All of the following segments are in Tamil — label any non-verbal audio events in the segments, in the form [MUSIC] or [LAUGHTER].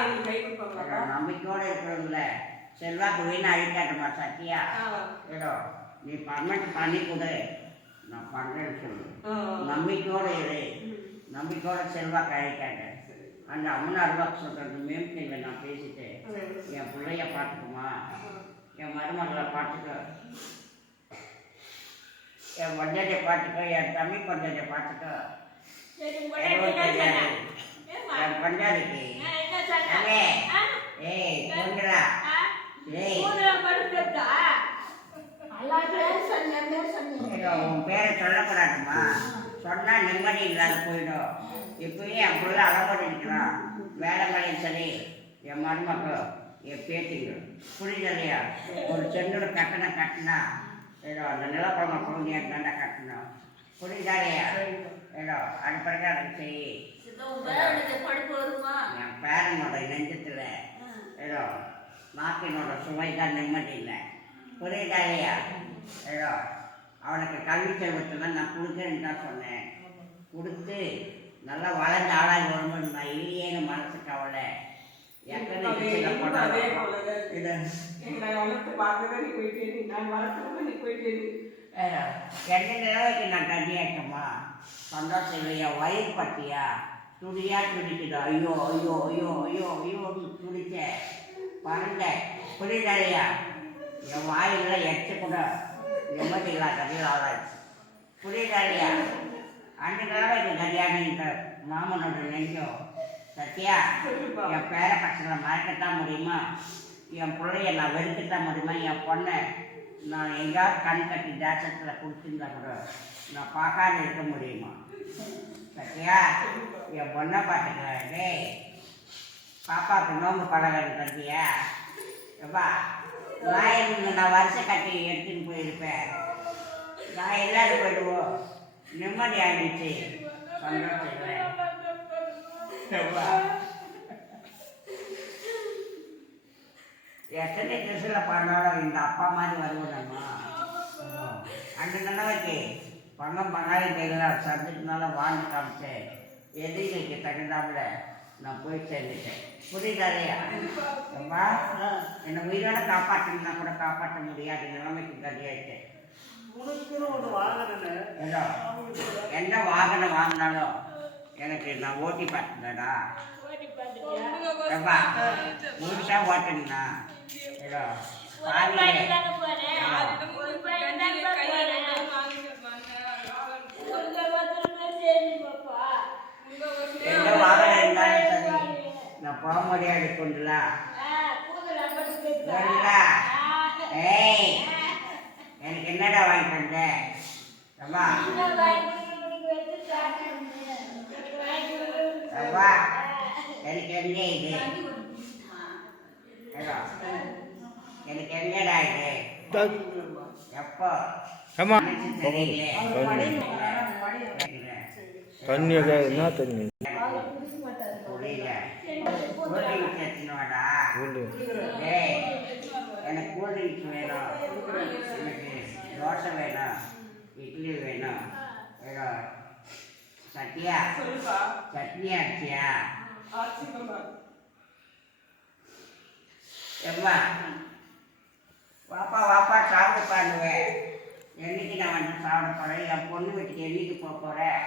உனக்கு கை கொடுப்பாங்களா? ஏதோ நம்பிக்கையோடு இருக்கிறதுல செல்வாக்கு வீணா அழிக்காட்டுமா சத்தியா ஏதோ நீ பர்மனெண்ட் பண்ணி கொடு. நான் பண்ணுறேன்னு சொல்லு. நம்பிக்கையோடு இரு. நம்பிக்கையோட செல்வாக்கு அழிக்காட்ட அந்த அம்மன் அருவாக்கு சொல்கிறது மேம்கிட்ட நான் பேசிட்டு. என் பிள்ளைய பார்த்துக்குமா? என் மருமகளை பார்த்துக்க. என் கொண்டாட்டியை பார்த்துக்க. என் தம்பி கொண்டாட்டியை பார்த்துக்க. கொண்டாடிக்கு [LAUGHS] ஏய் பொண்ணுடா ஏய் உன் பேரை சொல்லக்கூடாதுமா சொன்னா நிம்மதி இல்லாத போயிடும் இப்பயும் என் பிள்ளை அளவோடு நிற்கிறான் வேலைங்களையும் சரி என் மருமக்களும் என் பேத்திங்க புரிஞ்சலையா ஒரு சென்னோட கட்டணம் கட்டினா ஏதோ அந்த நிலப்பழம குழந்தைய தாண்டா கட்டணும் புரிஞ்சாலையா ஏதோ அது பிரகாரம் செய் என் பேரனோட நெஞ்சத்தில். ஏதோ நாட்டினோட சுவை தான் நிம்மதி இல்லை. புரியுதாலையா ஏதோ அவனுக்கு கல்வி செல்வத்தை தான் நான் கொடுக்குறேன்னு தான் சொன்னேன். கொடுத்து நல்லா வளர்ந்த ஆளாகி வரும்போது நான் இல்லையேன்னு மனசு கவலை. எத்தனை விஷயங்களை எந்த நிலவைக்கு நான் தண்ணியாட்டம்மா சந்தோஷம் இல்லையா வயிறு பத்தியா துடியா துடிக்குது ஐயோ ஐயோ ஐயோ ஐயோ ஐயோன்னு துடிச்ச பறந்த புரியுதாலையா? என் வாயில எச்ச கூட இல்லா கதையில் ஆளாச்சு புரியுதாலையா? அந்த நிலவைக்கு கல்யாணின்ற மாமனோட நெஞ்சம். சத்யா. என் பேர பசங்களை மறக்கத்தான் முடியுமா? என் பிள்ளைய நான் வெறுக்கத்தான் முடியுமா? என் பொண்ணை நான் எங்கேயாவது கண் கட்டி தேசத்தில் கொடுத்துருந்தா கூட நான் பார்க்காத இருக்க முடியுமா? சத்யா என் பொண்ணை பார்த்துக்கிறேன் டேய் பாப்பாவுக்கு நோம்பு பழகிறது தந்தியா எப்பா நான் இருந்து நான் வருஷம் கட்டி எடுத்துன்னு போயிருப்பேன். நான் எல்லாரும் போயிடுவோம் நிம்மதி ஆகிடுச்சு சந்தோஷம். [LAUGHS] எப்பா எத்தனை ட்ரெஸ்ஸில் பண்ணாலும் இந்த அப்பா மாதிரி வருவதம்மா அந்த நிலவைக்கு பணம் பணாயம் கையில் சர்ஜரினால வாழ்ந்து காமிச்சேன். எதிரிகளுக்கு தகுந்தாப்புல நான் போய் சேர்ந்துட்டேன். புரியுதா இல்லையா? என்னை உயிரோட காப்பாற்றணும்னா கூட காப்பாற்ற முடியாத. நிலைமைக்கு கதியாயிட்டேன் எந்த வாகனம் வாங்கினாலும் எனக்கு நான் ஓட்டி பார்த்தேன்டா முழுசா ஓட்டணும்னா நான் போக முடியாது கொண்டுலா. கொண்டுலா? ஏய் எனக்கு என்னடா வாங்கி தந்த? அம்மா அம்மா எனக்கு என்ன இது ஏதோ எனக்கு என்னடா இது எப்போ ஆமா. தண்ணி என்ன தண்ணி புரியல எனக்கு கூல்ட்ரிங்க்ஸ் வேணும் எனக்கு தோசை வேணும் இட்லி வேணும் ஏதோ சட்டியா சட்னி அரிசியா எம்மா வாப்பா வாப்பா சாப்பிடுப்பாண்டுவேன் என்னைக்கு நான் வந்து சாப்பிட போகிறேன் என் பொண்ணு வீட்டுக்கு என்னைக்கு போக போகிறேன்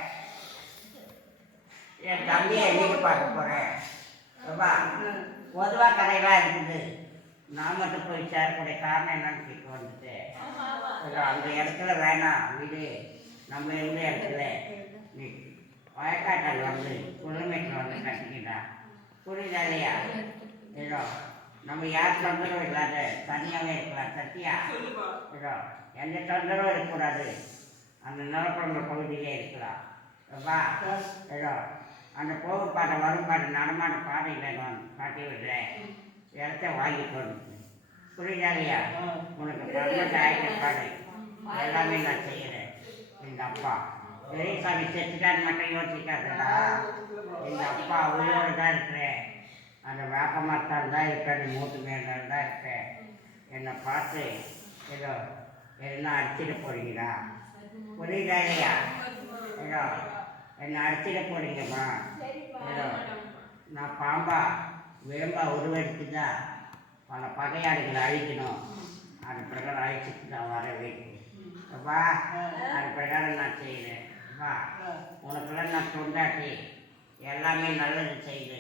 என் தம்பியை என்னைக்கு பார்க்க போகிறேன் ஏப்பா பொதுவாக கதையெல்லாம் இருக்குது. நான் மட்டும் போய் சேரக்கூடிய காரணம் என்னன்னு கேட்க வந்துட்டு. அந்த இடத்துல வேணாம் வீடு. நம்ம இருந்த இடத்துல? நீ வயக்காட்டால் வந்து கிலோமீட்டர் வந்து கட்டிக்கிட்டா புரியுதா இல்லையா ஏதோ நம்ம யார் தொந்தரவும் இல்லாத தனியாகவே இருக்கலாம் சத்தியா? ஏதோ எந்த தொந்தரவும் இருக்கக்கூடாது. அந்த நிலப்பரம்பு பகுதியிலே இருக்கலாம். வா ஏதோ அந்த போக பாட்டை வரும் பாட்டை நடமாட்ட பாதையில் நான் காட்டி விடுறேன். இடத்த வாங்கி கொண்டு புரியுதா இல்லையா உனக்கு ஆகிட்ட பாடு. எல்லாமே நான் செய்கிறேன் எங்கள் அப்பா. பெரியசாமி செத்துட்டான்னு மட்டும் யோசிக்காதடா. எங்கள் அப்பா உயிரோடு தான் இருக்கிறேன். அந்த வேப்பமரத்தான் தான் இருப்பேன் மூட்டு மேலே தான் இருப்பேன் என்னை பார்த்து ஏதோ என்ன அடிச்சிட்டு போறீங்களா? புரியுதா இல்லையா? ஏதோ என்னை அடிச்சிட போறீங்கம்மா. சரிப்பா. ஏதோ நான் பாம்பா வேம்பா உருவெடுத்துட்டா பல பகையாளிகளை அழிக்கணும். அது பிரகாரம் அழிச்சிட்டு நான் வர வீட்டுக்கு. அப்பா அது பிரகாரம் நான் செய்கிறேன் அப்பா உனக்கெல்லாம் நான் தொண்டாட்டி எல்லாமே நல்லது செய்து.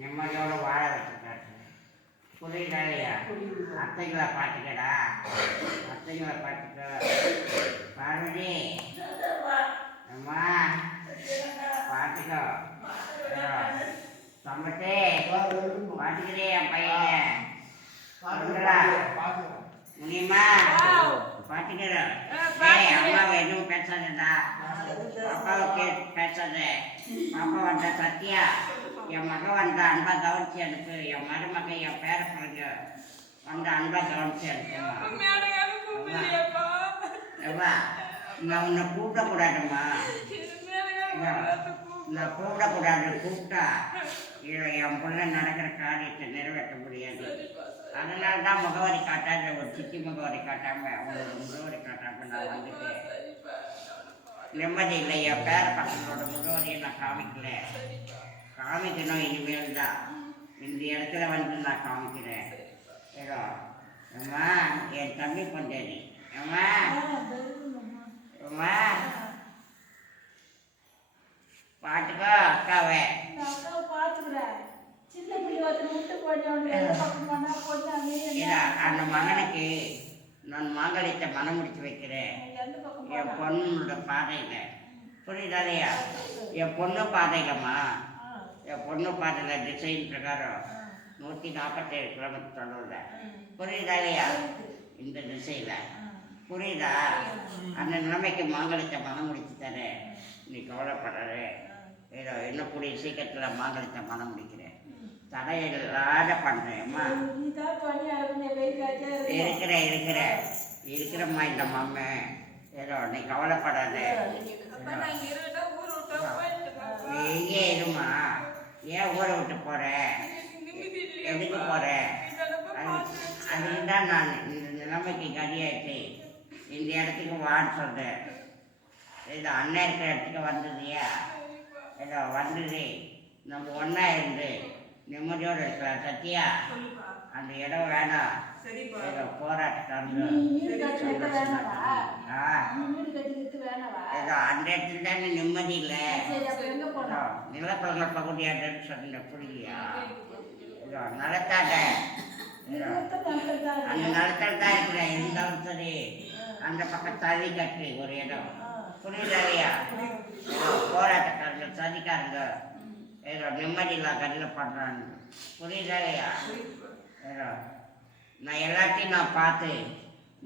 நிம்மதியோடு வாழ வச்சு காட்டுறேன் புரியுதா. இல்லையா அத்தைங்களை பார்த்துக்கடா. அத்தைங்களை பார்த்துக்க. பார்வதி அம்மா பார்த்துக்கோ. சம்பத்தே பார்த்துக்கிறே என் பையன். முடியுமா? பார்த்துக்கிறோம். எதுவும் பேசாதடா. அப்பாவை கே பேசாத. பாப்பா வந்த சத்யா. என் மக வந்த அன்பா கவனிச்சு எடுத்து. என் மருமக என் பேர பிறகு வந்த அன்பா கவனிச்சு எடுத்துமா. எவ்வா? நான் உன்னை கூப்பிடக்கூடாதுமா நான் கூப்பிடக்கூடாது கூப்பிட்டா. என் பிள்ளை நடக்கிற காரியத்தை நிறைவேற்ற முடியாது. அதனால தான் முகவரி காட்டாத ஒரு சித்தி முகவரி காட்டாமல் அவங்களோட முகவரி காட்டாமல் நான் வந்துட்டேன். நிம்மதி இல்லை என் பேர பசங்களோட முகவரியை நான் காமிக்கல. காமிக்கணும் இனிமேல் தான். இந்த இடத்துல வந்து நான் காமிக்கிறேன். ஏதோ அம்மா என் தம்பி பொண்டேரி அம்மா அம்மா பாட்டுக்கோ அக்காவை. அந்த மகனுக்கு நான் மாங்கலியத்தை மனம் முடிச்சு வைக்கிறேன். என் பொண்ணுடைய பொண்ணோட பாதையில். புரியுதா என் பொண்ணு பாதையிலம்மா. என் பொண்ணு பாதையில் டிசைன் பிரகாரம் நூற்றி நாற்பத்தேழு கிலோமீட்டர் தொலைவில். புரியுதா இந்த திசையில். புரியுதா? அந்த நிலைமைக்கு மாங்கலியத்தை மனம் முடிச்சு தரேன். நீ கவலைப்படாத. ஏதோ என்ன கூடிய சீக்கிரத்தில் மாங்கலியத்தை மனம் முடிக்கிறேன். தடையில்லாத இருக்கு. இருக்கிற இருக்கிற. இருக்கிறம்மா இந்த மாமே. ஏதோ நீ கவலைப்படாத. நீயே இருமா. ஏன் ஊரை விட்டு போற? எதுக்கு அது- அதுக்கு தான் நான் இந்த நிலைமைக்கு கரியாயிட்டு இந்த இடத்துக்கு வான்னு சொல்றேன் ஏதோ அண்ணன் இருக்கிற இடத்துக்கு வந்ததுயா? ஏதோ வந்தது. நம்ம ஒன்றா இருந்து நிம்மதியோடு இருக்கலாம் சத்தியா அந்த இடம் வேணாம். அந்த இடத்துல தானே நிம்மதி இல்லை. நிலப்பரங்க பகுதியாட்டன்னு சொன்ன புரியலையா ஏதோ நிலத்தாட்ட. அந்த நிலத்தில் தான் இருக்கிற இருந்தாலும் சரி அந்த பக்கம் தள்ளி கட்டு ஒரு இடம். புரியல இல்லையா? ஏதோ போராட்டக்காரங்க சதிக்காரங்க ஏதோ நிம்மதி இல்லா கண்ணில் பண்ணுறாங்க புரியுதா இல்லையா ஏதோ நான் எல்லாத்தையும் நான் பார்த்து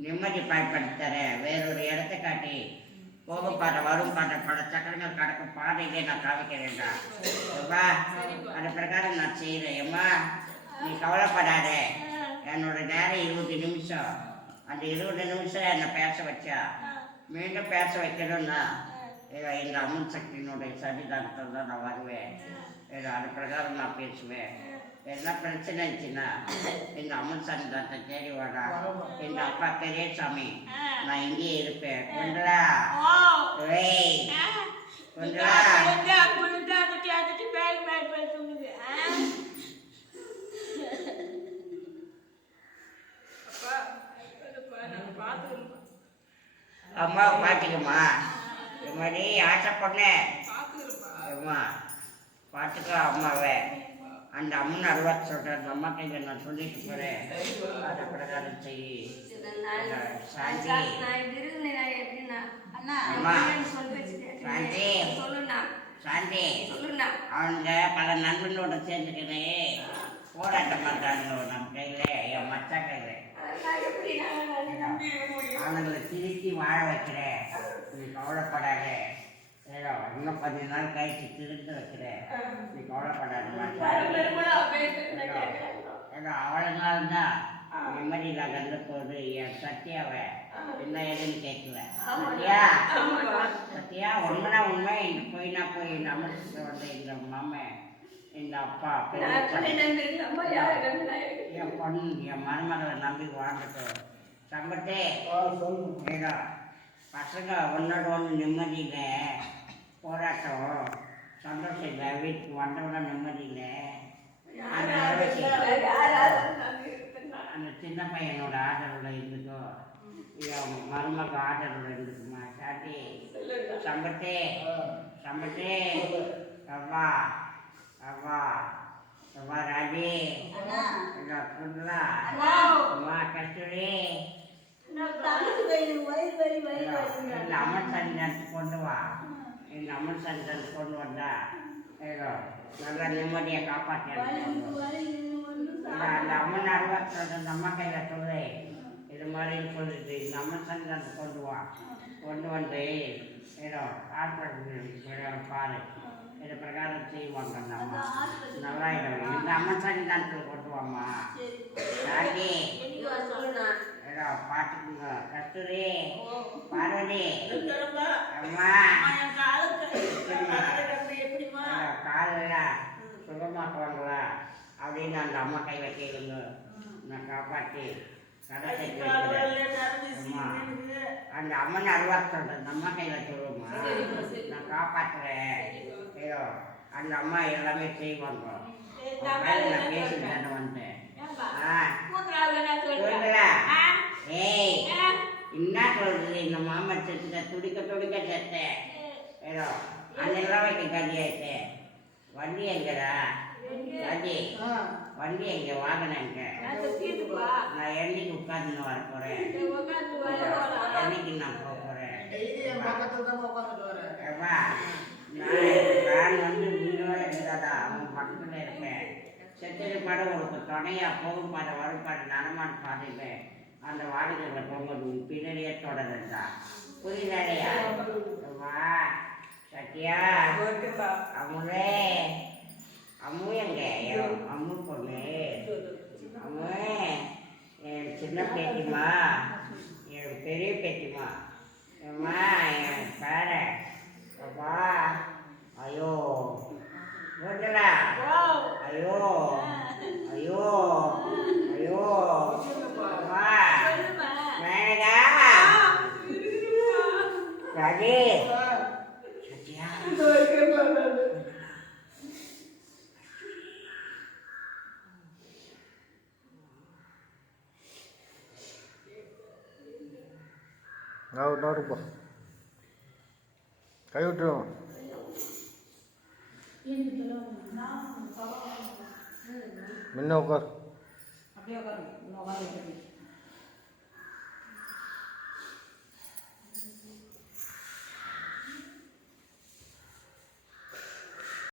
நிம்மதி பயன்படுத்தறேன் வேறொரு இடத்த காட்டி போகும் பாட்ட வரும் பாட்ட பல சக்கரங்கள் கடக்கும் பாதையிலே நான் காமிக்கிறேன்டா. ஏம்மா அது பிரகாரம் நான் செய்கிறேன். ஏம்மா நீ கவலைப்படாத. என்னோட நேரம் இருபது நிமிஷம். அந்த இருபது நிமிஷம் என்னை பேச வச்சா. மீண்டும் பேச வைக்கணும்னா ஏதோ எங்கள் அம்மன் சக்தியினுடைய சன்னிதானத்தில் தான் நான் வருவேன். அது பிரகாரம் நான் பேசுவேன் என்ன பிரச்சனை இருந்துச்சுன்னா எங்க அம்மன் சாமி சன்னிதானத்தை தேடி வாடா. எங்க அப்பா பெரிய சாமி. நான் இங்கேயே இருப்பேன். குண்டலா ஏய். குண்டலா அம்மாவை பார்த்துக்கம்மா. இது மாதிரி ஆசைப்படனேன் அம்மா பார்த்துக்கோ அம்மாவை. அந்த அம்மன் அருவாத்து சொல்கிறேன் அந்த அம்மா கையில் நான் சொல்லிட்டு போகிறேன் அதை பிரகாரம் செய். சாந்தி. சாந்தி. சாந்தி. அவங்க பல நண்பர்களோட சேர்ந்துக்கிறேன் போராட்ட மாட்டாங்க நம்ம கையில் என் மச்சா கையில். அவனுங்களை திருத்தி வாழ வைக்கிறேன். நீ கவலைப்படாத. ஏதோ இன்னும் கொஞ்ச நாள் கழிச்சு திருந்து வைக்கிறேன் நீ கவலைப்படாத ஏதோ நாள் தான் நிம்மதியில் கண்டு போகுது என் சத்யாவை என்ன ஏதுன்னு கேட்கல. சத்யா சத்யா உண்மைனா உண்மை இந்த பொய்னா பொய் நமக்கு வந்து இந்த இந்த அப்பா என் பொண்ணு என் மருமகளை நம்பி வாழ்ந்துட்டோம் சம்பத்தே ஏதோ பசங்க ஒன்னோட ஒன்று நிம்மதியில் போராட்டம். சந்தோஷம் இல்லை வீட்டுக்கு வந்தவுடனே நிம்மதி இல்லை அந்த சின்ன பையனோட ஆதரவில் இருந்துக்கோ. மருமக ஆதரவில் இருந்துக்குமா சாட்டி. சம்பத்தே சம்பத்தே. அவ்வா அவ்வா அவ்வா ராஜி. அண்ணா. அம்மா கஸ்தூரி. அம்மன் சன்னிதானத்து கொண்டு வா. இந்த அம்மன் சன்னிதானத்து கொண்டு வந்தா ஏதோ நல்லா நிம்மதியை காப்பாற்றேன் அந்த அம்மன் அருவாத்தோட அந்த அம்மா கையில சொல்லு இது மாதிரின்னு சொல்லிட்டு இந்த அம்மன் சங்கத்தை கொண்டு வா. கொண்டு வந்து ஏதோ ஹாஸ்பிட்டல் பாரு. இது பிரகாரம் செய்வாங்க அந்த அம்மா. நல்லா இடம் இந்த அம்மன் சன்னிதானத்தில் கொண்டு வாம்மா. ஏதோ பார்த்துக்குங்க கஸ்தூரி. பார்வதி. அம்மா. எப்படிம்மா? காலில் சுகமாக்குவாங்களா அப்படின்னு அந்த அம்மா கை வைக்கிறீங்க நான் காப்பாற்றி அந்த அம்மன் சொல்றேன் அந்த அம்மா கையில் சொல்லுமா. நான் காப்பாற்றுறேன் ஐயோ அந்த அம்மா எல்லாமே செய்வாங்க. நான் பேசி வந்தேன் என்ன சொல்றது? இந்த மாமா செத்துட்ட துடிக்க துடிக்க செத்தேன் ஏதோ அந்த நிலைமைக்கு வண்டி எங்கடா? வண்டி வண்டி எங்க? வாகனம் எங்க? நான் என்னைக்கு வர போறேன்? உட்காந்து வர போலாம். என்னைக்கு நான் போக போறேன். ஏப்பா, நான் நான் வந்து உயிரோட இருந்தாதா அவன் பக்கத்துல இருப்பேன் எத்தனை பாட உனக்கு துணையா போகும் பாட வரும் பாட நடமான பாதையில. அந்த வாடிக்கையில போகும்போது உன் பின்னாடியே தொடருந்தா புரியுதாடையா வா சத்யா. ஓகேப்பா. அம்மு எங்க? என் அம்மு பொண்ணு. அம்மு என் சின்ன பேத்திமா என் பெரிய பேத்திமா அம்மா என் பேர அப்பா ஐயோ ஓட்டலா ஐயோ ஐயோ ஐயோ அம்மா சொல்லுமா. மேனகா ராஜி சத்யா ஓகேப்பா, நான் நான் நோருப்பா கை விட்டுருவோம் முன்ன உட்கார். அப்படியே உட்காரு.